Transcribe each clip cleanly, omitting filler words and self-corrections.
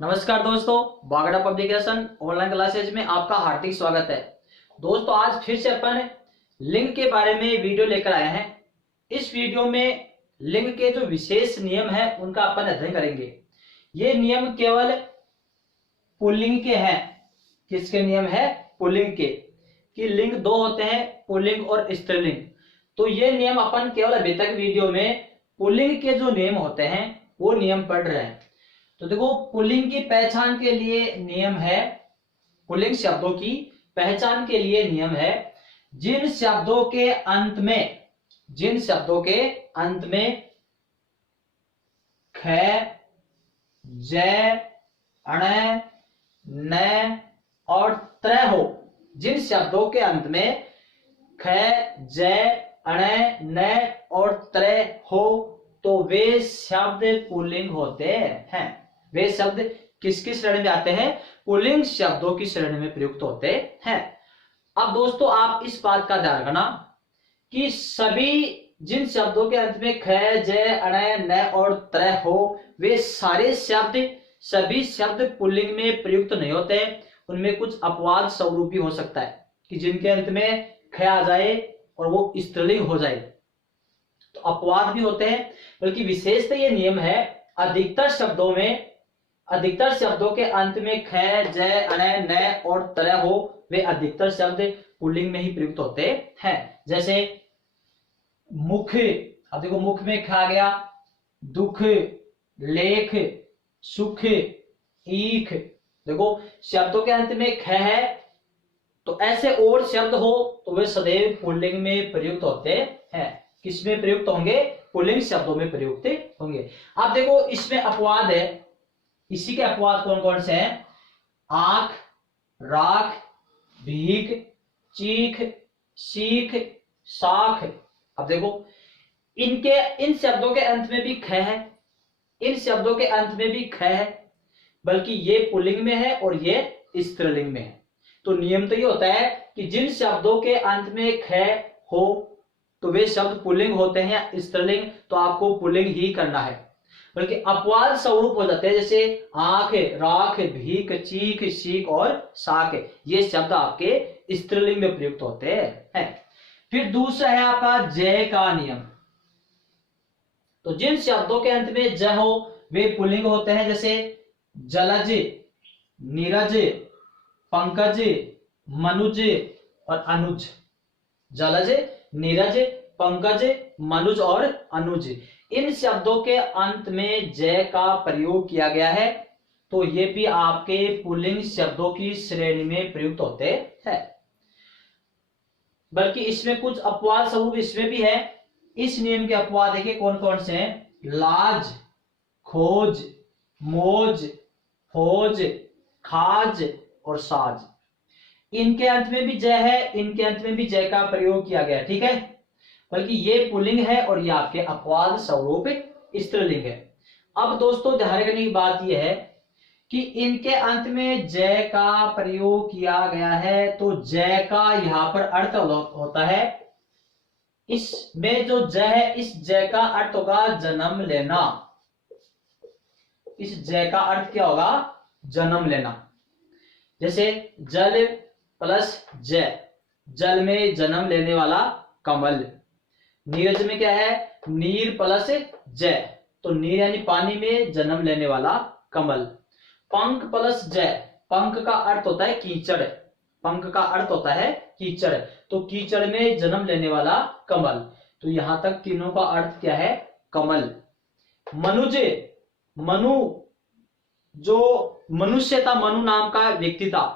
नमस्कार दोस्तों, Bagda publication online classes में आपका हार्दिक स्वागत है। दोस्तों, आज फिर से अपन लिंग के बारे में वीडियो लेकर आए हैं। इस वीडियो में लिंग के जो विशेष नियम है उनका अपन अध्ययन करेंगे। ये नियम केवल पुल्लिंग के हैं। किसके नियम है? पुल्लिंग के। कि लिंग दो होते हैं, पुल्लिंग और स्त्रीलिंग। तो ये नियम अपन केवल अभी तक वीडियो में पुल्लिंग के जो नियम होते हैं वो नियम पढ़ रहे हैं। तो देखो, पुल्लिंग की पहचान के लिए नियम है, पुल्लिंग शब्दों की पहचान के लिए नियम है, जिन शब्दों के अंत में ख, ज, अण, न और त्र हो, जिन शब्दों के अंत में ख, ज, अण, न और त्र हो, तो वे शब्द पुल्लिंग होते हैं। वे शब्द किसकी श्रेणी में आते हैं? पुल्लिंग शब्दों की श्रेणी में प्रयुक्त होते हैं। अब दोस्तों, आप इस बात का ध्यान रखना कि जिन शब्दों के अंत में ख, ज, अण, न और त्र हो, वे सभी शब्द पुल्लिंग में प्रयुक्त नहीं होते। उनमें कुछ अपवाद स्वरूप भी हो सकता है कि जिनके अंत में ख आ जाए और वो स्त्रीलिंग हो जाए, तो अपवाद भी होते हैं। बल्कि विशेषतः ये नियम है, अधिकतर शब्दों के अंत में ख, ज, अण, न और त्र हो, वे अधिकतर शब्द पुल्लिंग में ही प्रयुक्त होते हैं। जैसे मुख, अब देखो मुख में ख आ गया, दुख, लेख, सुख, ईख। देखो शब्दों के अंत में ख है, तो ऐसे और शब्द हो तो वे सदैव पुल्लिंग में प्रयुक्त होते हैं। किसमें प्रयुक्त होंगे? पुल्लिंग शब्दों में प्रयुक्त होंगे। अब देखो, इसमें अपवाद है। इसी के अपवाद कौन कौन से हैं? आंख, राख, भीख, चीख, सीख, साख। अब देखो, इन शब्दों के अंत में भी ख है, इन शब्दों के अंत में भी ख है, बल्कि ये पुल्लिंग में है और ये स्त्रीलिंग में है। तो नियम तो ये होता है कि जिन शब्दों के अंत में ख हो तो वे शब्द पुल्लिंग होते हैं या स्त्रीलिंग, तो आपको पुल्लिंग ही करना है। बल्कि अपवाद स्वरूप हो जाते हैं, जैसे आंख, राख, भीख, चीख, सीख और साख। ये शब्द आपके स्त्रीलिंग में प्रयुक्त होते हैं। फिर दूसरा है आपका जय का नियम। तो जिन शब्दों के अंत में ज हो वे पुल्लिंग होते हैं, जैसे जलज, नीरज, पंकज, मनुज और अनुज। जलज, नीरज, पंकज, मनुज और अनुज, इन शब्दों के अंत में जय का प्रयोग किया गया है, तो ये भी आपके पुल्लिंग शब्दों की श्रेणी में प्रयुक्त होते हैं। बल्कि इसमें कुछ अपवाद स्वरूप इसमें भी है। इस नियम के अपवाद है कि कौन कौन से हैं? लाज, खोज, मौज, फौज, खाज और साज। इनके अंत में भी जय है, इनके अंत में भी जय का प्रयोग किया गया, ठीक है। बल्कि ये पुल्लिंग है और ये आपके अपवाद स्वरूप स्त्रीलिंग है। अब दोस्तों, ध्यान रखने की बात यह है कि इनके अंत में जय का प्रयोग किया गया है, तो जय का यहाँ पर अर्थ होता है, इसमें जो जय है, इस जय का अर्थ होगा जन्म लेना। इस जय का अर्थ क्या होगा? जन्म लेना। जैसे जल प्लस जय, जल में जन्म लेने वाला कमल। नीरज में क्या है? नीर प्लस जय, तो नीर यानी पानी में जन्म लेने वाला कमल। पंख प्लस जय, पंख का अर्थ होता है कीचड़, पंख का अर्थ होता है कीचड़, तो कीचड़ में जन्म लेने वाला कमल। तो यहां तक तीनों का अर्थ क्या है? कमल। मनुज, मनु, जो मनुष्य था, मनु नाम का व्यक्ति था,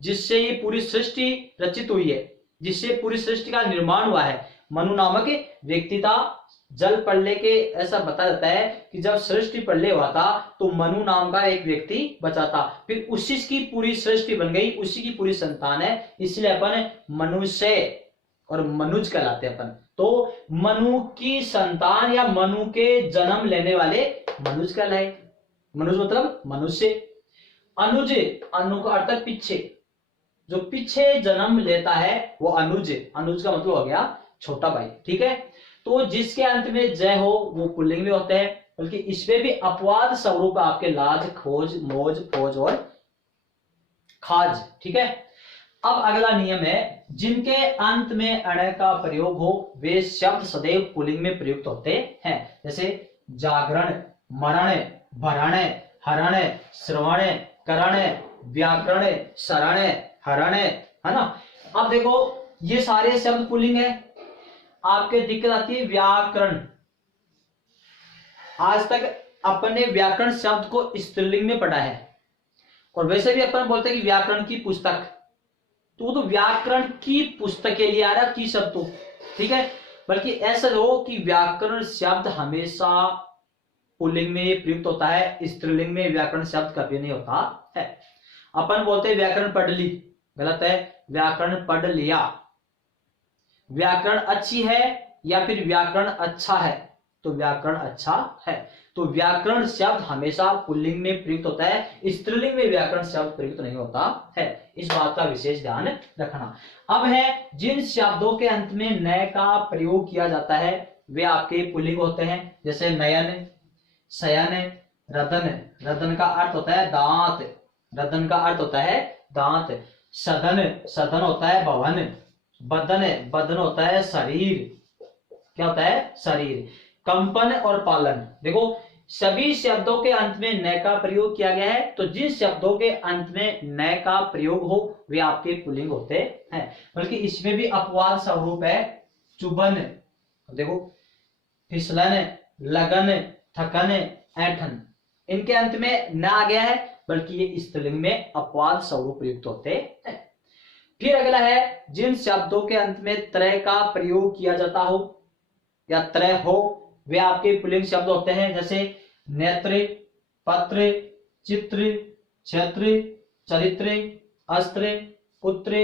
जिससे ये पूरी सृष्टि रचित हुई है, जिससे पूरी सृष्टि का निर्माण हुआ है, मनु नामक व्यक्ति था। जल प्रलय के ऐसा बताया जाता है कि जब सृष्टि प्रलय हुआ था तो मनु नाम का एक व्यक्ति बचा था, फिर उसी की पूरी सृष्टि बन गई, उसी की पूरी संतान है, इसलिए अपन मनुष्य और मनुज कहलाते हैं अपन। तो मनु की संतान या मनु के जन्म लेने वाले मनुज कहलाए। मनुज मतलब मनुष्य। अनुज, अनु का अर्थ पीछे, जो पीछे जन्म लेता है वो अनुज। अनुज का मतलब हो गया छोटा भाई, ठीक है। तो जिसके अंत में जय हो वो पुल्लिंग में होते हैं, बल्कि इसमें भी अपवाद स्वरूप आपके लाज, खोज, मौज, फौज और खाज। ठीक है। अब अगला नियम है, जिनके अंत में अण का प्रयोग हो वे शब्द सदैव पुल्लिंग में प्रयुक्त होते हैं। जैसे जागरण, मरण, भरण, हरण, श्रवण, करण, व्याकरण, शरण, हरण, है ना। अब देखो ये सारे शब्द पुल्लिंग है। आपके दिक्कत आती है व्याकरण। आज तक अपन ने व्याकरण शब्द को स्त्रीलिंग में पढ़ा है, और वैसे भी अपन बोलते हैं कि व्याकरण की पुस्तक, तो वो तो व्याकरण की पुस्तक के लिए आ रहा की शब्द तो ठीक है, बल्कि ऐसा हो कि व्याकरण शब्द हमेशा पुल्लिंग में प्रयुक्त होता है, स्त्रीलिंग में व्याकरण शब्द कभी नहीं होता है। अपन बोलते हैं व्याकरण पढ़ ली, गलत है, व्याकरण पढ़ लिया। व्याकरण अच्छी है या फिर व्याकरण अच्छा है, तो व्याकरण अच्छा है। तो व्याकरण शब्द हमेशा पुल्लिंग में प्रयुक्त होता है, स्त्रीलिंग में व्याकरण शब्द प्रयुक्त नहीं होता है। इस बात का विशेष ध्यान रखना। अब है, जिन शब्दों के अंत में नय का प्रयोग किया जाता है वे आपके पुल्लिंग होते हैं। जैसे नयन, शयन, रदन। रदन का अर्थ होता है दांत, रदन का अर्थ होता है दांत। सदन, सदन होता है भवन। बदन, बदन होता है शरीर, क्या होता है शरीर। कंपन और पालन। देखो सभी शब्दों के अंत में न का प्रयोग किया गया है, तो जिन शब्दों के अंत में न का प्रयोग हो वे आपके पुल्लिंग होते हैं, बल्कि इसमें भी अपवाद स्वरूप है। चुभन, देखो फिसलन, लगन, थकन, ऐठन, इनके अंत में न आ गया है, बल्कि ये स्त्रीलिंग में अपवाद स्वरूप प्रयुक्त होते हैं। फिर अगला है, जिन शब्दों के अंत में त्रय का प्रयोग किया जाता हो या त्रय हो वे आपके पुल्लिंग शब्द होते हैं। जैसे नेत्र, पत्र, चित्र, क्षेत्र, चरित्र, अस्त्र, पुत्र,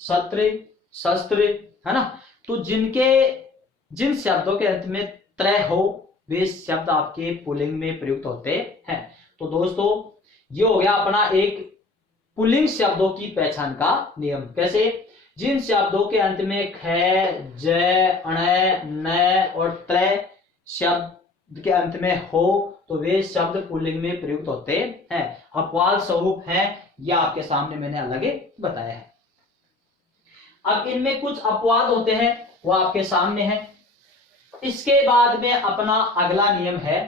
सत्र, शस्त्र, है ना। तो जिन शब्दों के अंत में त्रय हो वे शब्द आपके पुल्लिंग में प्रयुक्त होते हैं। तो दोस्तों ये हो गया अपना एक पुल्लिंग शब्दों की पहचान का नियम। कैसे, जिन शब्दों के अंत में ख, ज, अण, न और त्रय शब्द के अंत में हो तो वे शब्द पुल्लिंग में प्रयुक्त होते हैं। अपवाद स्वरूप है, यह आपके सामने मैंने अलग बताया है। अब इनमें कुछ अपवाद होते हैं, वो आपके सामने है। इसके बाद में अपना अगला नियम है,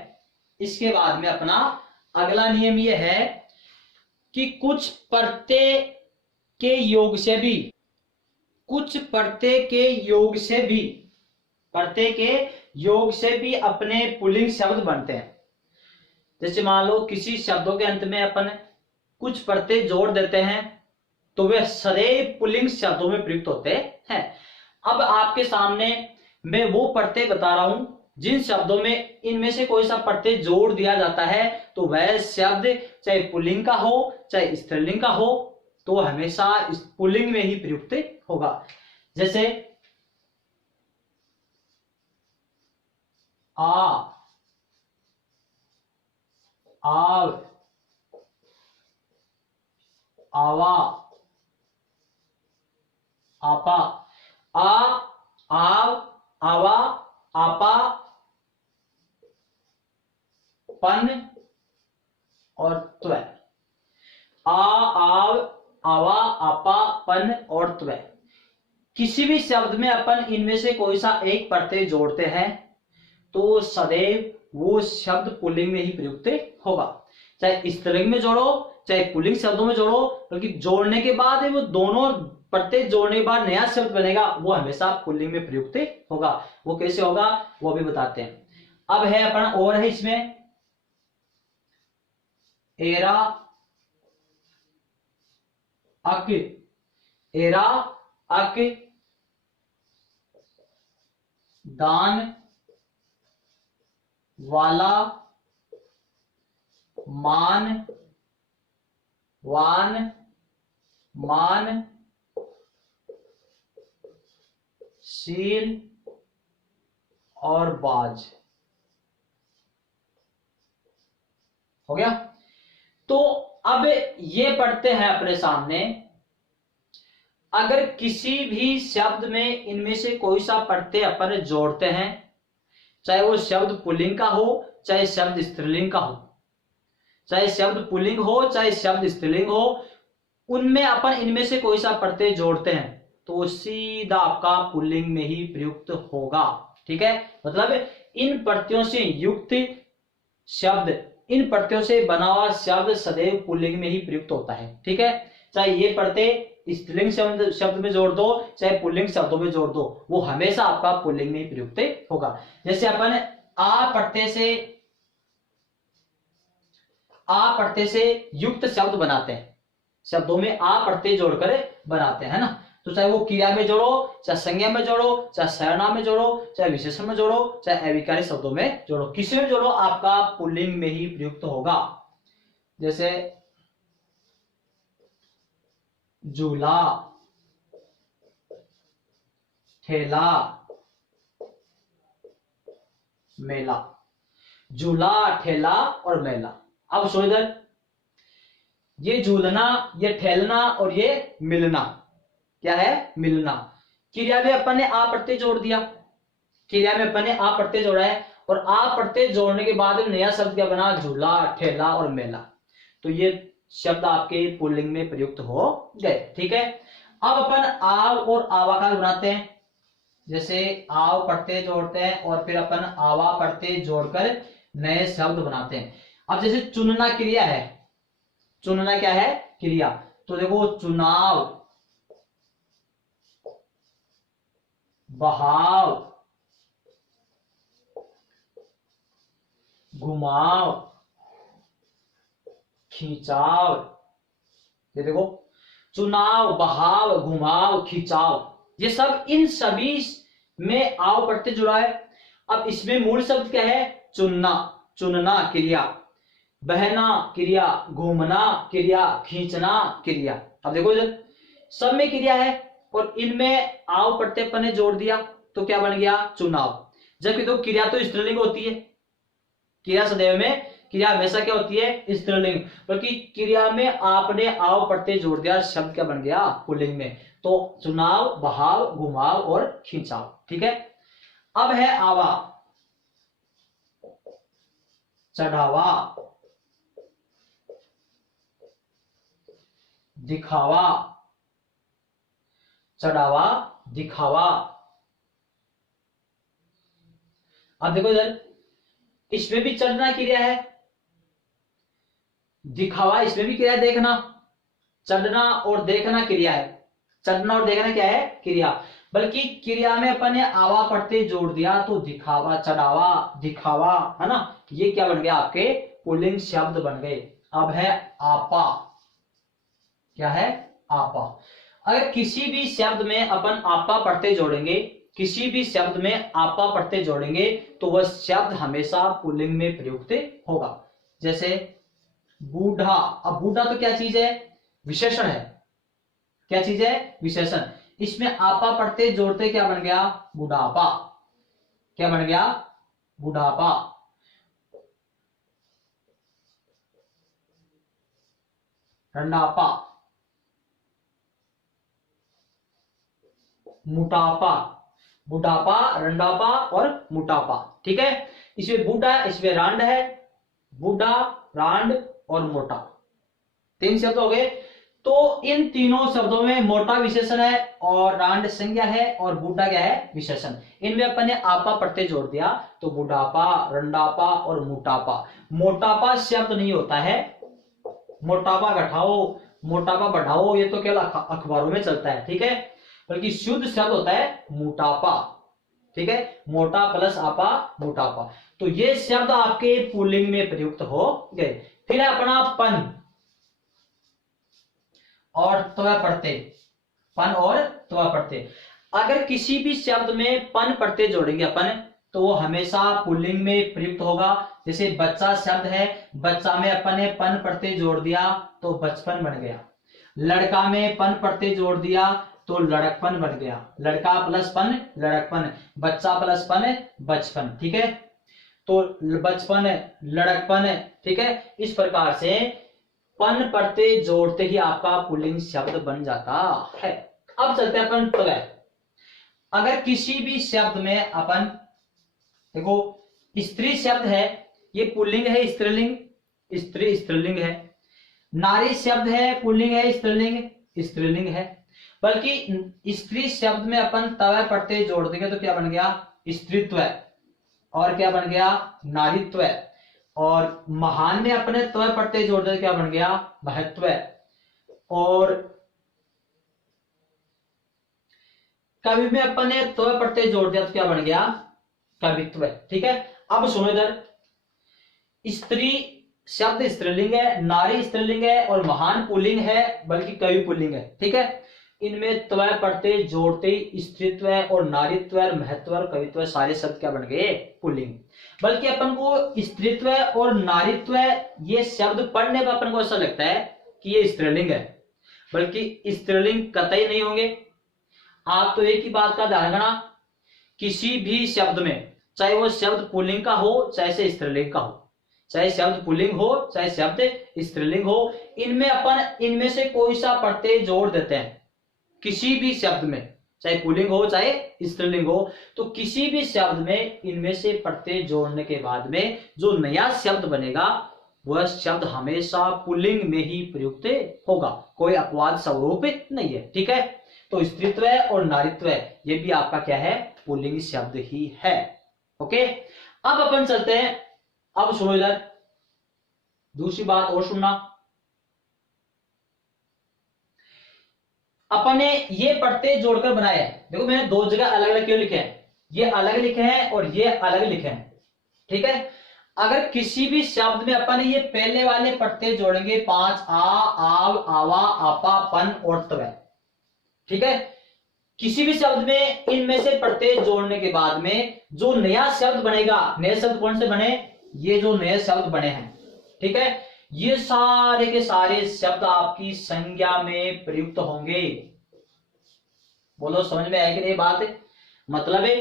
इसके बाद में अपना अगला नियम यह है कि कुछ प्रत्यय के योग से भी, कुछ प्रत्यय के योग से भी, प्रत्यय के योग से भी अपने पुल्लिंग शब्द बनते हैं। जैसे मान लो किसी शब्दों के अंत में अपन कुछ प्रत्यय जोड़ देते हैं तो वे सदैव पुल्लिंग शब्दों में प्रयुक्त होते हैं। अब आपके सामने मैं वो प्रत्यय बता रहा हूं जिन शब्दों में इनमें से कोई सा प्रत्यय जोड़ दिया जाता है तो वह शब्द चाहे पुल्लिंग का हो चाहे स्त्रीलिंग का हो तो हमेशा इस पुल्लिंग में ही प्रयुक्त होगा। जैसे आ, आव, आवा, आपा। आ, आव, आवा, आपा, पन और त्व। आ, आव, आवा, आपा, पन और त्व। किसी भी शब्द में अपन इनमें से कोई सा एक प्रत्यय जोड़ते हैं तो सदैव वो शब्द पुल्लिंग में ही प्रयुक्त होगा। चाहे स्त्रीलिंग में जोड़ो चाहे पुल्लिंग शब्दों में जोड़ो, बल्कि जोड़ने के बाद वो दोनों प्रत्यय जोड़ने के बाद नया शब्द बनेगा वो हमेशा पुल्लिंग में प्रयुक्त होगा। वो कैसे होगा वो भी बताते हैं। अब है अपना और है इसमें एरा, अक, एरा, अक, दान, वाला, मान, वान, मान, शील और बाज। हो गया। तो अब ये पढ़ते हैं अपने सामने, अगर किसी भी शब्द में इनमें से कोई सा प्रत्यय अपन जोड़ते हैं चाहे वो शब्द पुल्लिंग का हो चाहे शब्द स्त्रीलिंग का हो, चाहे शब्द पुल्लिंग हो चाहे शब्द स्त्रीलिंग हो, उनमें अपन इनमें से कोई सा प्रत्यय जोड़ते हैं तो वो सीधा आपका पुल्लिंग में ही प्रयुक्त होगा। ठीक है, मतलब इन प्रत्ययों से युक्त शब्द, इन प्रत्ययों से बना हुआ शब्द सदैव पुल्लिंग में ही प्रयुक्त होता है। ठीक है, चाहे ये प्रत्यय स्त्रीलिंग शब्द में जोड़ दो चाहे पुल्लिंग शब्दों में जोड़ दो, वो हमेशा आपका पुल्लिंग में ही प्रयुक्त होगा। जैसे अपन आ प्रत्यय से युक्त शब्द बनाते हैं, शब्दों में आ प्रत्यय जोड़कर बनाते हैं ना, तो चाहे वो क्रिया में जोड़ो चाहे संज्ञा में जोड़ो चाहे सर्वनाम में जोड़ो चाहे विशेषण में जोड़ो चाहे अविकारी शब्दों में जोड़ो, किसी में जोड़ो आपका पुल्लिंग में ही प्रयुक्त होगा। जैसे झूला, ठेला, मेला, झूला ठेला और मेला। अब सुनो इधर, ये झूलना ये ठेलना और ये मिलना क्या है, मिलना। क्रिया में अपन ने आ प्रत्यय जोड़ दिया, क्रिया में अपन ने आ प्रत्यय जोड़ा है और आ प्रत्यय जोड़ने के बाद नया शब्द क्या बना, झूला ठेला और मेला, तो ये शब्द आपके पुल्लिंग में प्रयुक्त हो गए। ठीक है, अब अपन आव और आवाकार बनाते हैं, जैसे आव प्रत्यय जोड़ते हैं और फिर अपन आवा प्रत्यय जोड़कर नए शब्द बनाते हैं। अब जैसे चुनना क्रिया है, चुनना क्या है, क्रिया, तो देखो चुनाव, बहाव, घुमाव, खिंचाव, ये देखो चुनाव बहाव घुमाव खिंचाव, ये सब इन सभी में आव प्रत्यय जुड़ा है। अब इसमें मूल शब्द क्या है, चुनना, चुनना क्रिया, बहना क्रिया, घूमना क्रिया, खींचना क्रिया। अब देखो जब सब में क्रिया है और इनमें आव प्रत्यय अपन ने जोड़ दिया तो क्या बन गया, चुनाव। जबकि तो क्रिया तो स्त्रीलिंग होती है, क्रिया सदैव में क्रिया हमेशा क्या होती है, स्त्रीलिंग, बल्कि क्रिया में आपने आव प्रत्यय जोड़ दिया, शब्द क्या बन गया, पुल्लिंग में, तो चुनाव बहाव घुमाव और खिंचाव। ठीक है, अब है आवा, चढ़ावा, दिखावा, चढ़ावा दिखावा। अब देखो इधर, इसमें भी चढ़ना क्रिया है, दिखावा इसमें भी क्रिया है, देखना, चढ़ना और देखना क्रिया है, चढ़ना और देखना क्या है, क्रिया, बल्कि क्रिया में अपन ने आवा प्रत्यय जोड़ दिया तो दिखावा चढ़ावा दिखावा, है ना, ये क्या बन गया, आपके पुल्लिंग शब्द बन गए। अब है आपा, क्या है, आपा। अगर किसी भी शब्द में अपन आपा प्रत्यय जोड़ेंगे, किसी भी शब्द में आपा प्रत्यय जोड़ेंगे तो वह शब्द हमेशा पुल्लिंग में प्रयुक्त होगा। जैसे बूढ़ा, अब बूढ़ा तो क्या चीज है, विशेषण है, क्या चीज है, विशेषण, इसमें आपा प्रत्यय जोड़ते क्या बन गया, बुढ़ापा, क्या बन गया, बुढ़ापा। रंडापा, मोटापा, बुढ़ापा रंडापा और मोटापा। ठीक है, इसमें बूढ़ा इसमें रांड है, बूढ़ा रांड और मोटा, तीन शब्द हो गए। तो इन तीनों शब्दों में मोटा विशेषण है और रांड संज्ञा है और बूढ़ा क्या है, विशेषण। इनमें अपन ने आपा प्रत्यय जोड़ दिया तो बुढ़ापा रंडापा और मोटापा। मोटापा शब्द नहीं होता है, मोटापा घटाओ मोटापा बढ़ाओ ये तो केवल अखबारों में चलता है। ठीक है, बल्कि शुद्ध शब्द होता है मोटापा। ठीक है, मोटा प्लस आपा मोटापा, तो ये शब्द आपके पुल्लिंग में प्रयुक्त हो गए। फिर है अपना पन और त्व प्रत्यय, पन और त्व प्रत्यय। अगर किसी भी शब्द में पन प्रत्यय जोड़ेंगे अपन तो वो हमेशा पुल्लिंग में प्रयुक्त होगा। जैसे बच्चा शब्द है, बच्चा में अपन ने पन प्रत्यय जोड़ दिया तो बचपन बन गया, लड़का में पन प्रत्यय जोड़ दिया तो लड़कपन बन गया, लड़का प्लस पन लड़कपन, बच्चा प्लस पन बचपन। ठीक है, तो बचपन लड़कपन। ठीक है, इस प्रकार से पन प्रत्यय जोड़ते ही आपका पुल्लिंग शब्द बन जाता है। अब चलते हैं अपन त्वय। अगर किसी भी शब्द में अपन देखो स्त्री शब्द है, ये पुल्लिंग है, स्त्रीलिंग, स्त्री स्त्रीलिंग है। नारी शब्द है, पुल्लिंग है, स्त्रीलिंग स्त्रीलिंग है। बल्कि स्त्री शब्द में अपन तवे पड़ते जोड़ देंगे तो क्या बन गया, स्त्रीत्व, और क्या बन गया, नारीत्व। और महान में अपने तवे पड़ते जोड़ देंगे क्या बन गया, महत्व। और कवि में अपन ने तवे पड़ते जोड़ दिया तो क्या बन गया, कवित्व। ठीक है, अब सुनो इधर, स्त्री शब्द स्त्रीलिंग है, नारी स्त्रीलिंग है, और महान पुल्लिंग है, बल्कि कवि पुल्लिंग है। ठीक है, इनमें त्वय पढ़ते जोड़ते ही स्त्रीत्व और नारीत्व और महत्व और कवित्व सारे शब्द क्या बन गए, पुल्लिंग। बल्कि अपन को स्त्रीत्व और नारीत्व ये शब्द पढ़ने पर अपन को ऐसा लगता है कि ये स्त्रीलिंग है, बल्कि स्त्रीलिंग कतई नहीं होंगे। आप तो एक ही बात का ध्यान रखना, किसी भी शब्द में चाहे वो शब्द पुल्लिंग का हो चाहे से स्त्रीलिंग का हो, चाहे शब्द पुल्लिंग हो चाहे शब्द स्त्रीलिंग हो, इनमें अपन इनमें से कोई सा पढ़ते जोड़ देते हैं। किसी भी शब्द में चाहे पुल्लिंग हो चाहे स्त्रीलिंग हो, तो किसी भी शब्द में इनमें से पढ़ते जोड़ने के बाद में जो नया शब्द बनेगा वह शब्द हमेशा पुल्लिंग में ही प्रयुक्त होगा, कोई अपवाद स्वरूप नहीं है। ठीक है, तो स्त्रीत्व और नारीत्व ये भी आपका क्या है, पुल्लिंग शब्द ही है। ओके, अब अपन चलते हैं, अब सुनो इधर दूसरी बात और सुनना। अपन ने ये पढ़ते जोड़कर बनाया है, देखो मैंने दो जगह अलग अलग क्यों लिखे हैं, ये अलग लिखे हैं और ये अलग लिखे हैं। ठीक है, अगर किसी भी शब्द में अपन ये पहले वाले पढ़ते जोड़ेंगे, 5 आ, आव, आवा, आपा, पन और तव। ठीक है, किसी भी शब्द में इनमें से पढ़ते जोड़ने के बाद में जो नया शब्द बनेगा, नए शब्द कौन से बने, ये जो नए शब्द बने हैं। ठीक है, ये सारे के सारे शब्द आपकी संज्ञा में प्रयुक्त होंगे। बोलो समझ में आएगी नहीं बात, मतलब है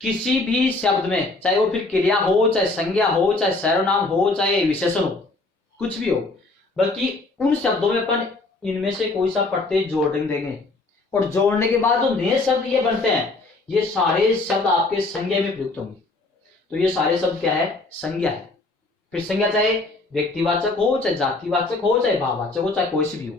किसी भी शब्द में चाहे वो फिर क्रिया हो चाहे संज्ञा हो चाहे सर्वनाम हो चाहे विशेषण हो, कुछ भी हो, बल्कि उन शब्दों में अपन इनमें से कोई सा पढ़ते जोड़ देंगे, और जोड़ने के बाद जो नए शब्द ये बनते हैं ये सारे शब्द आपके संज्ञा में प्रयुक्त होंगे। तो ये सारे शब्द क्या है, संज्ञा है। फिर संज्ञा चाहे व्यक्तिवाचक हो चाहे जातिवाचक हो चाहे भाववाचक हो चाहे कोई सी भी हो।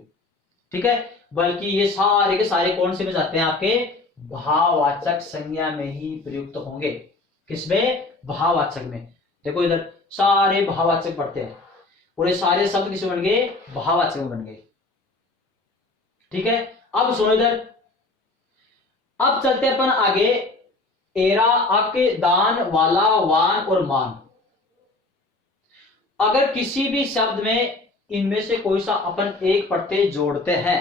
ठीक है, बल्कि ये सारे के सारे कौन से में जाते हैं, आपके भाववाचक संज्ञा में ही प्रयुक्त होंगे। किसमें, भाववाचक में। देखो इधर सारे भाववाचक पढ़ते हैं और ये सारे शब्द किस बन गए, भाववाचक में बन गए। ठीक है, अब सुनो इधर, अब चलते अपन आगे, एरा, अक, दान, वाला, वान और मान। अगर किसी भी शब्द में इनमें से कोई सा अपन एक पढ़ते जोड़ते हैं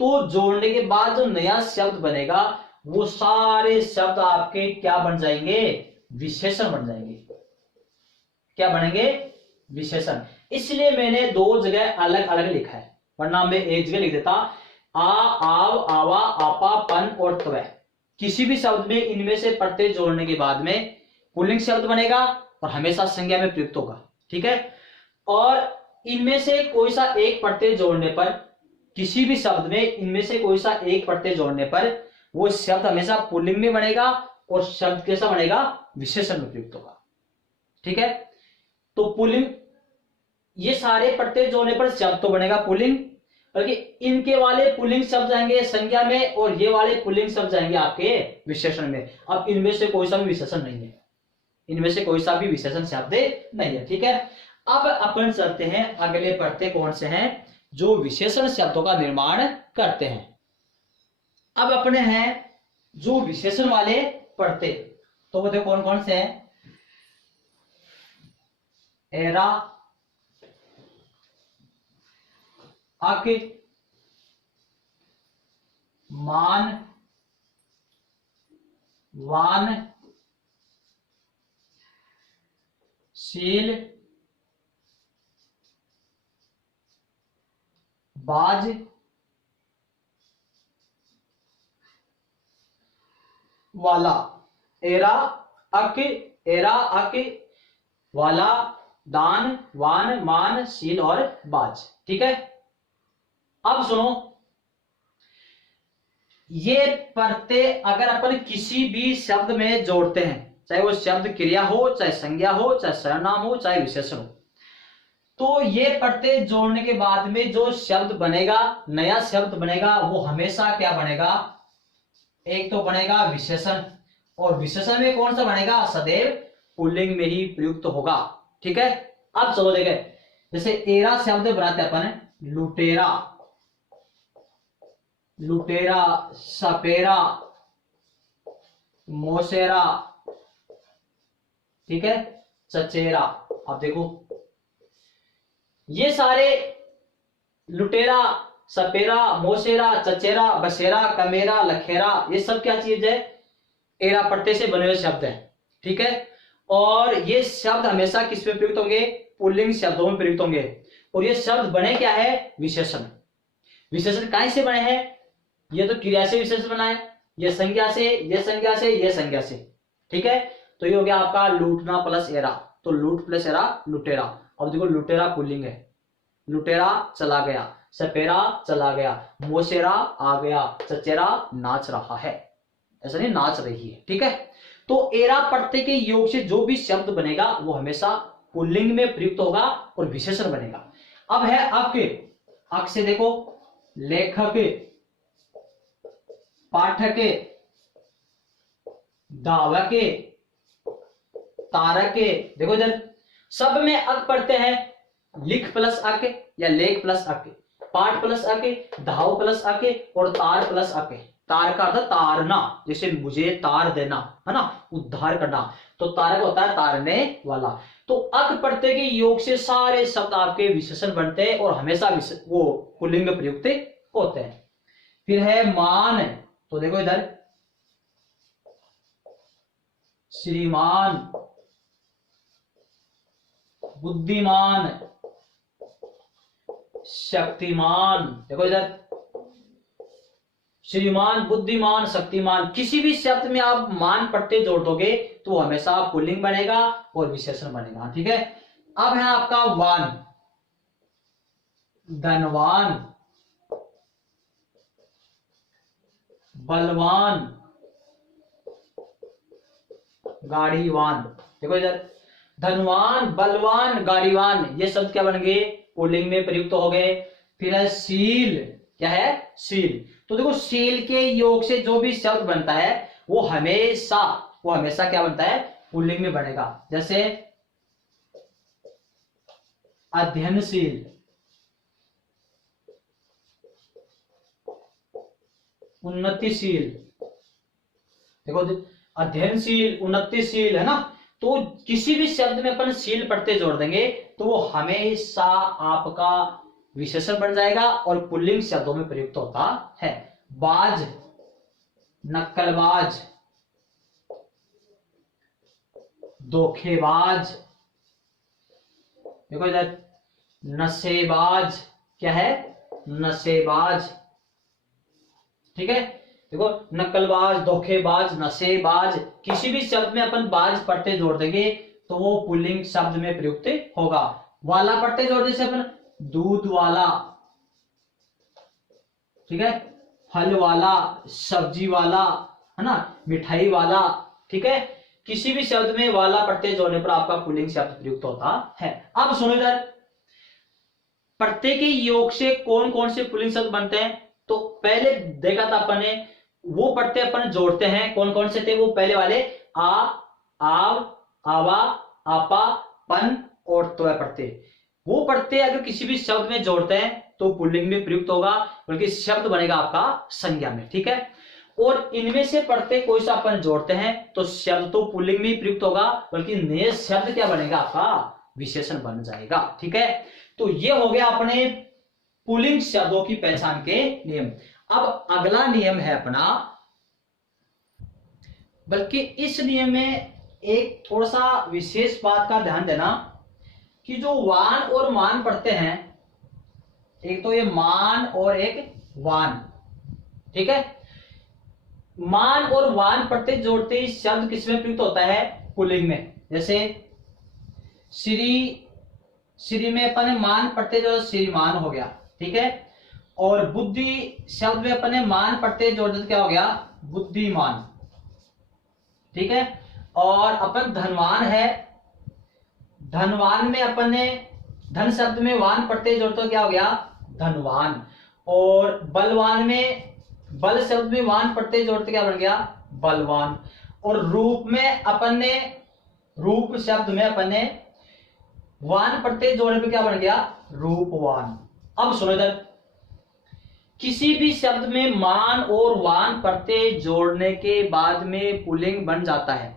तो जोड़ने के बाद जो नया शब्द बनेगा वो सारे शब्द आपके क्या बन जाएंगे, विशेषण बन जाएंगे। क्या बनेंगे, विशेषण। इसलिए मैंने दो जगह अलग अलग लिखा है, वरना मैं एक जगह लिख देता, आ, आव, आवा, आपा, पन और त्व। किसी भी शब्द में इनमें से पढ़ते जोड़ने के बाद में पुल्लिंग शब्द बनेगा और हमेशा संज्ञा में प्रयुक्त होगा। ठीक है, और इनमें से कोई सा एक पढ़ते जोड़ने पर, किसी भी शब्द में इनमें से कोई सा एक पढ़ते जोड़ने पर वो शब्द हमेशा पुल्लिंग में बनेगा और शब्द कैसा बनेगा, विशेषण में प्रयुक्त होगा। ठीक है, तो पुल्लिंग, ये सारे पढ़ते जोड़ने पर शब्द तो बनेगा पुल्लिंग, बल्कि इनके वाले पुल्लिंग शब्द जाएंगे संज्ञा में और ये वाले पुल्लिंग शब्द जाएंगे आपके विशेषण में। अब इनमें से कोई सा भी विशेषण नहीं है, इनमें से कोई सा भी विशेषण शब्द नहीं है। ठीक है, अब अपन चलते हैं अगले पढ़ते कौन से हैं, जो विशेषण शब्दों का निर्माण करते हैं। अब अपने हैं जो विशेषण वाले पढ़ते, तो वो देखो कौन कौन से हैं, एरा, अक, मान, वान, शील, बाज, वाला। एरा, अक, एरा, अक, वाला, दान, वान, मान, शील और बाज। ठीक है, अब सुनो, ये पढ़ते अगर अपन किसी भी शब्द में जोड़ते हैं चाहे वो शब्द क्रिया हो, चाहे संज्ञा हो, चाहे सर्वनाम हो, चाहे विशेषण हो। तो ये पढ़ते जोड़ने के बाद में जो शब्द बनेगा, नया शब्द बनेगा, वो हमेशा क्या बनेगा, एक तो बनेगा विशेषण, और विशेषण में कौन सा बनेगा, सदैव पुल्लिंग में ही प्रयुक्त होगा। ठीक है, अब चलो देखे, जैसे एरा शब्द बनाते अपन, लुटेरा, लुटेरा, सपेरा, मोसेरा, ठीक है, चचेरा। अब देखो ये सारे लुटेरा, सपेरा, मोसेरा, चचेरा, बसेरा, कमेरा, लखेरा, ये सब क्या चीज है, एरा पट्टे से बने हुए शब्द हैं। ठीक है, और ये शब्द हमेशा किस में प्रयुक्त होंगे, पुल्लिंग शब्दों में प्रयुक्त होंगे। और ये शब्द बने क्या है, विशेषण। विशेषण काय से बने हैं, ये तो क्रिया से विशेषण बना है, ये संज्ञा से, ये संज्ञा से, ये संज्ञा से। ठीक है, तो ये हो गया आपका लूटना प्लस एरा, तो लूट प्लस एरा लुटेरा। अब देखो लुटेरा पुल्लिंग है, लुटेरा चला गया, सपेरा चला गया, मोसेरा आ गया, चचेरा नाच रहा है, ऐसा नहीं नाच रही है। ठीक है, तो एरा प्रत्यय के योग से जो भी शब्द बनेगा वो हमेशा पुल्लिंग में प्रयुक्त होगा और विशेषण बनेगा। अब है अक, अक से देखो लेखक, पाठक, धावक, तारक। देखो इधर सब में अक पढ़ते हैं, लिख प्लस अक या लेख प्लस अक, पाठ प्लस अक, धाव प्लस अक और तार प्लस अक। तार का अर्थ तारना, जैसे मुझे तार देना है ना, उद्धार करना, तो तारक होता है तारने वाला। तो अक प्रत्यय के योग से सारे शब्द आपके विशेषण बनते हैं और हमेशा वो पुल्लिंग में प्रयुक्त होते हैं। फिर है मान, तो देखो इधर श्रीमान, बुद्धिमान, शक्तिमान। देखो इधर श्रीमान, बुद्धिमान, शक्तिमान, किसी भी शब्द में आप मान प्रत्यय जोड़ दोगे तो हमेशा पुल्लिंग बनेगा और विशेषण बनेगा। ठीक है, अब है आपका वान, धनवान, बलवान, गाड़ीवान। देखो इधर धनवान, बलवान, गाड़ीवान, ये शब्द क्या बन गए, पुल्लिंग में प्रयुक्त हो गए। फिर है शील, क्या है, शील। तो देखो शील के योग से जो भी शब्द बनता है वो हमेशा क्या बनता है, पुल्लिंग में बनेगा। जैसे अध्ययनशील, उन्नतिशील। देखो अध्ययनशील, उन्नतिशील है ना, तो किसी भी शब्द में अपन शील प्रत्यय जोड़ देंगे तो वो हमेशा आपका विशेषण बन जाएगा और पुल्लिंग शब्दों में प्रयुक्त होता है। बाज, नक्कलबाज, धोखेबाज। देखो इधर नशेबाज, क्या है, नशेबाज। ठीक है, देखो नकलबाज, धोखेबाज, नशेबाज, किसी भी शब्द में अपन बाज प्रत्यय जोड़ देंगे तो वो पुल्लिंग शब्द में प्रयुक्त होगा। वाला प्रत्यय जोड़ जैसे अपन दूध वाला, ठीक है, फल वाला, सब्जी वाला, है ना, मिठाई वाला। ठीक है, किसी भी शब्द में वाला प्रत्यय जोड़ने पर आपका पुल्लिंग शब्द प्रयुक्त होता है। अब सुनो इधर, प्रत्यय के योग से कौन कौन से पुल्लिंग शब्द बनते हैं, तो पहले देखा था अपन ने, वो प्रत्यय अपन जोड़ते हैं, कौन कौन से थे, वो पहले वाले आ, आव, आवा, आपा, पन और तो प्रत्यय। वो प्रत्यय अगर किसी भी शब्द में जोड़ते हैं तो पुल्लिंग में प्रयुक्त होगा, बल्कि शब्द बनेगा आपका संज्ञा में। ठीक है, और इनमें से प्रत्यय कोई सा अपन जोड़ते हैं तो शब्द तो पुल्लिंग में प्रयुक्त होगा, बल्कि नए शब्द क्या बनेगा, आपका विशेषण बन जाएगा। ठीक है, तो ये हो गया अपने पुल्लिंग शब्दों की पहचान के नियम। अब अगला नियम है अपना, बल्कि इस नियम में एक थोड़ा सा विशेष बात का ध्यान देना कि जो वान और मान पढ़ते हैं, एक तो ये मान और एक वान। ठीक है, मान और वान प्रत्यय जोड़ते ही शब्द किसमें प्रयुक्त होता है, पुल्लिंग में। जैसे श्री, श्री में अपन मान प्रत्यय जो श्रीमान हो गया। ठीक है, और बुद्धि शब्द में अपन मान प्रत्यय जोड़ देते क्या हो गया, बुद्धिमान। ठीक है, और अपन धनवान है, धनवान में अपन ने धन शब्द में वान प्रत्यय जोड़ तो क्या हो गया धनवान। और बलवान में बल शब्द में वान प्रत्यय जोड़ते क्या बन गया बलवान। और रूप में अपन ने रूप शब्द में अपन ने वान प्रत्यय जोड़ने पे क्या बन गया रूपवान। अब सुनो इधर, किसी भी शब्द में मान और वान प्रत्यय जोड़ने के बाद में पुल्लिंग बन जाता है,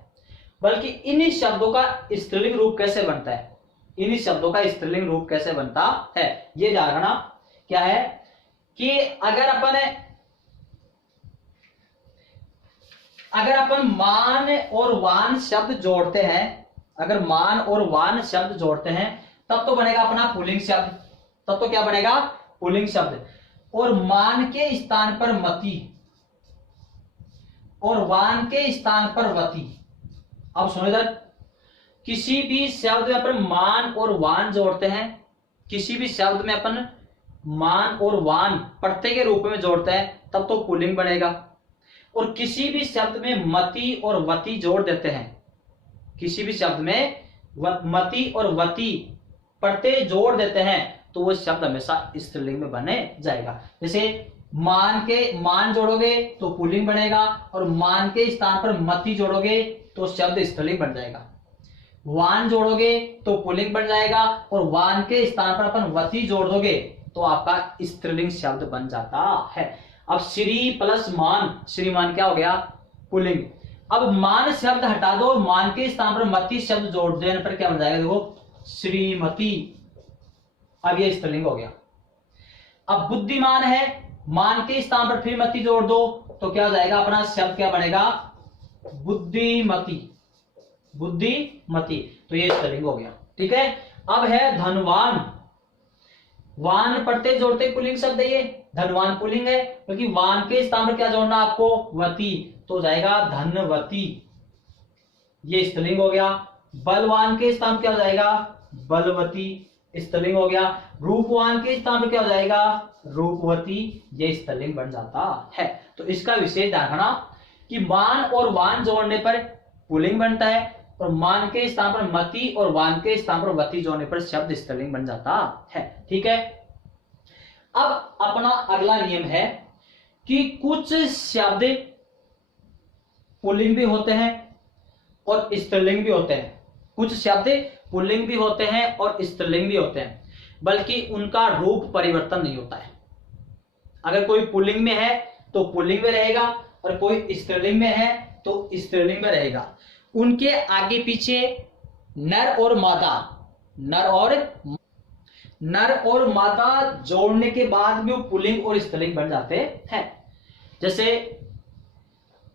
बल्कि इन शब्दों का स्त्रीलिंग रूप कैसे बनता है, इन शब्दों का स्त्रीलिंग रूप कैसे बनता है ये ध्यान रखना। क्या है कि अगर अपन मान और वान शब्द जोड़ते हैं, अगर मान और वान शब्द जोड़ते हैं तब तो बनेगा अपना पुल्लिंग शब्द, तब तो क्या बनेगा पुल्लिंग शब्द। और मान के स्थान पर मति और वान के स्थान पर वती। अब सुनो इधर, किसी भी शब्द में अपन मान और वान जोड़ते हैं, किसी भी शब्द में अपन मान और वान प्रत्यय के रूप में जोड़ते हैं तब तो पुल्लिंग बनेगा। और किसी भी शब्द में मति और वती जोड़ देते हैं, किसी भी शब्द में मति और वती प्रत्यय जोड़ देते हैं तो वो शब्द हमेशा स्त्रीलिंग में बने जाएगा। जैसे मान जोड़ोगे तो पुल्लिंग बनेगा, और मान के स्थान पर मति जोड़ोगे तो शब्द स्त्रीलिंग बन जाएगा। वान जोड़ोगे तो पुल्लिंग बन जाएगा, और वान के स्थान पर अपन वती जोड़ दोगे तो आपका स्त्रीलिंग शब्द बन जाता है। अब श्री प्लस मान, श्रीमान क्या हो गया पुल्लिंग। अब मान शब्द हटा दो, मान के स्थान पर मति शब्द जोड़ देने पर क्या बन जाएगा देखो श्रीमती, अब ये स्त्रीलिंग हो गया। अब बुद्धिमान है, मान के स्थान पर फिर मति जोड़ दो तो क्या हो जाएगा अपना शब्द क्या बनेगा बुद्धिमती, बुद्धिमती, तो ये स्त्रीलिंग हो गया। ठीक है, अब है धनवान, वान प्रत्यय जोड़ते पुल्लिंग शब्द है ये, धनवान पुल्लिंग है क्योंकि वान के स्थान पर क्या जोड़ना आपको वती, तो हो जाएगा धनवती, ये स्त्रीलिंग हो गया। बलवान के स्थान पर क्या हो जाएगा बलवती, स्त्रीलिंग हो गया। रूपवान के स्थान पर क्या हो जाएगा रूपवती, ये स्त्रीलिंग बन जाता है। तो इसका विशेष ध्यान रखना कि मान और वान जोड़ने पर पुल्लिंग बनता है, और मान के स्थान पर मति और वान के स्थान पर वती जोड़ने पर शब्द स्त्रीलिंग बन जाता है। ठीक है, अब अपना अगला नियम है कि कुछ शब्द पुल्लिंग भी होते हैं और स्त्रीलिंग भी होते हैं, कुछ शब्द पुल्लिंग भी होते हैं और स्त्रीलिंग भी होते हैं, बल्कि उनका रूप परिवर्तन नहीं होता है। अगर कोई पुल्लिंग में है तो पुल्लिंग में रहेगा, और कोई स्त्रीलिंग में है तो स्त्रीलिंग में रहेगा। उनके आगे पीछे नर और मादा जोड़ने के बाद में वो पुल्लिंग और स्त्रीलिंग बन जाते हैं। जैसे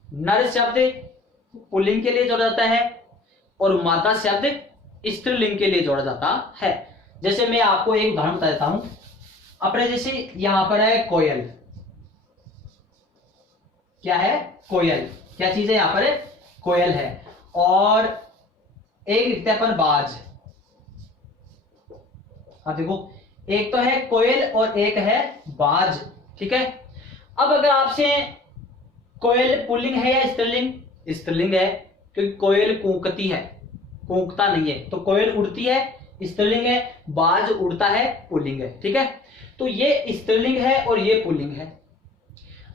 नर शब्द पुल्लिंग के लिए जोड़ा जाता है और मादा शब्द स्त्रीलिंग के लिए जोड़ा जाता है। जैसे मैं आपको एक उदाहरण बता देता हूं अपने, जैसे यहां पर है कोयल, क्या है कोयल, क्या चीज है यहां पर कोयल है, और एक लिखते हैं अपन बाज। हाँ देखो, एक तो है कोयल और एक है बाज। ठीक है, अब अगर आपसे कोयल पुल्लिंग है या स्त्रीलिंग, स्त्रीलिंग है क्योंकि कोयल कूकती है, कूकता नहीं है, तो कोयल उड़ती है स्त्रीलिंग है, बाज उड़ता है पुल्लिंग है। ठीक है, तो ये स्त्रीलिंग है और ये पुल्लिंग है।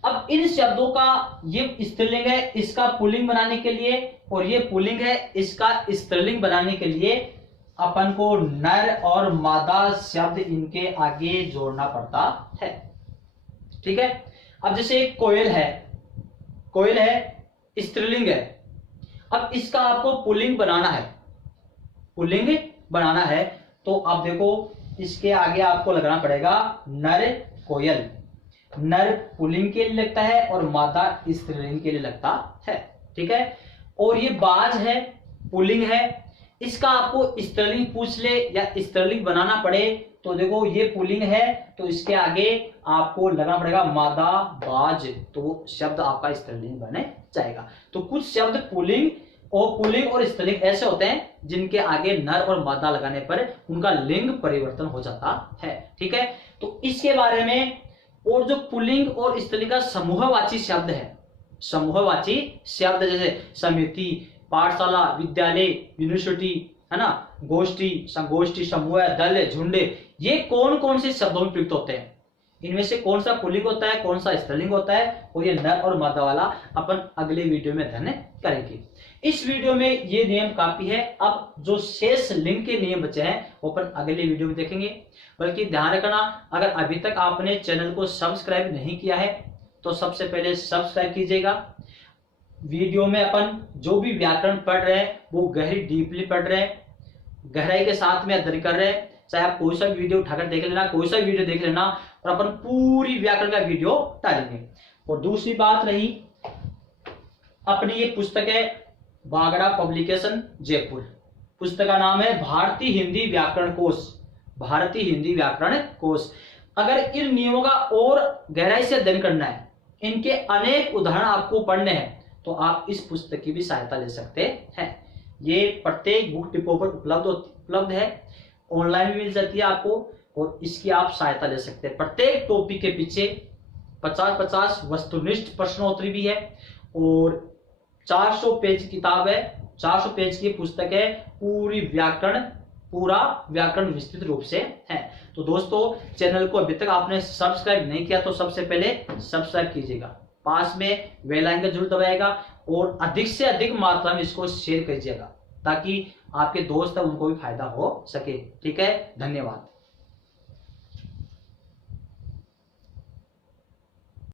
अब इन शब्दों का ये स्त्रीलिंग है, इसका पुल्लिंग बनाने के लिए, और ये पुल्लिंग है इसका स्त्रीलिंग बनाने के लिए अपन को नर और मादा शब्द इनके आगे जोड़ना पड़ता है। ठीक है, अब जैसे कोयल है, कोयल है स्त्रीलिंग है, अब इसका आपको पुल्लिंग बनाना है, पुल्लिंग बनाना है तो आप देखो इसके आगे आपको लगाना पड़ेगा नर कोयल, नर पुल्लिंग के लिए लगता है और मादा स्त्रीलिंग के लिए लगता है। ठीक है, और ये बाज है पुल्लिंग है, इसका आपको स्त्रीलिंग पूछ ले या स्त्रीलिंग बनाना पड़े तो देखो ये पुल्लिंग है तो इसके आगे आपको लगाना पड़ेगा मादा बाज, तो शब्द आपका स्त्रीलिंग बने जाएगा। तो कुछ शब्द पुल्लिंग और स्त्रीलिंग ऐसे होते हैं जिनके आगे नर और मादा लगाने पर उनका लिंग परिवर्तन हो जाता है। ठीक है, तो इसके बारे में, और जो पुल्लिंग और स्त्रीलिंग का समूहवाची शब्द है, समूहवाची शब्द जैसे समिति, पाठशाला, विद्यालय, यूनिवर्सिटी, है ना, गोष्ठी, संगोष्ठी, समूह, दल, झुंड, ये कौन कौन से शब्दों में प्रयुक्त होते हैं, इनमें से कौन सा पुल्लिंग होता है, कौन सा स्त्रीलिंग होता है, और ये नर और मादा वाला अपन अगले वीडियो में अध्ययन करेंगे। इस वीडियो में ये नियम काफी है। अब जो शेष लिंग के नियम बचे हैं वो अपन अगले वीडियो में देखेंगे। बल्कि ध्यान रखना, अगर अभी तक आपने चैनल को सब्सक्राइब नहीं किया है तो सबसे पहले सब्सक्राइब कीजिएगा। वीडियो में अपन जो भी व्याकरण पढ़ रहे हैं वो गहरी डीपली पढ़ रहे हैं, गहराई के साथ में अध्ययन कर रहे हैं। चाहे आप कोई सा वीडियो उठाकर देख लेना, कोई सा वीडियो देख लेना, और अपन पूरी व्याकरण का वीडियो डालेंगे। और दूसरी बात रही, अपनी ये पुस्तक है बागड़ा पब्लिकेशन जयपुर, पुस्तक का नाम है भारतीय हिंदी व्याकरण कोश, भारतीय हिंदी व्याकरण कोश। अगर इन नियमों का और गहराई से अध्ययन करना है, इनके अनेक उदाहरण आपको पढ़ने हैं, तो आप इस पुस्तक की भी सहायता ले सकते हैं। ये प्रत्येक बुक डिपो पर उपलब्ध है, ऑनलाइन भी मिल जाती है आपको, और इसकी आप सहायता ले सकते हैं। प्रत्येक टॉपिक के पीछे 50-50 वस्तुनिष्ठ प्रश्नोत्तरी भी है, और 400 पेज की किताब है, 400 पेज की पुस्तक है, पूरा व्याकरण विस्तृत रूप से है। तो दोस्तों, चैनल को अभी तक आपने सब्सक्राइब नहीं किया तो सबसे पहले सब्सक्राइब कीजिएगा, पास में बेल आइकन जरूर दबाइएगा, और अधिक से अधिक मात्रा में इसको शेयर कीजिएगा ताकि आपके दोस्त हैं उनको भी फायदा हो सके। ठीक है, धन्यवाद।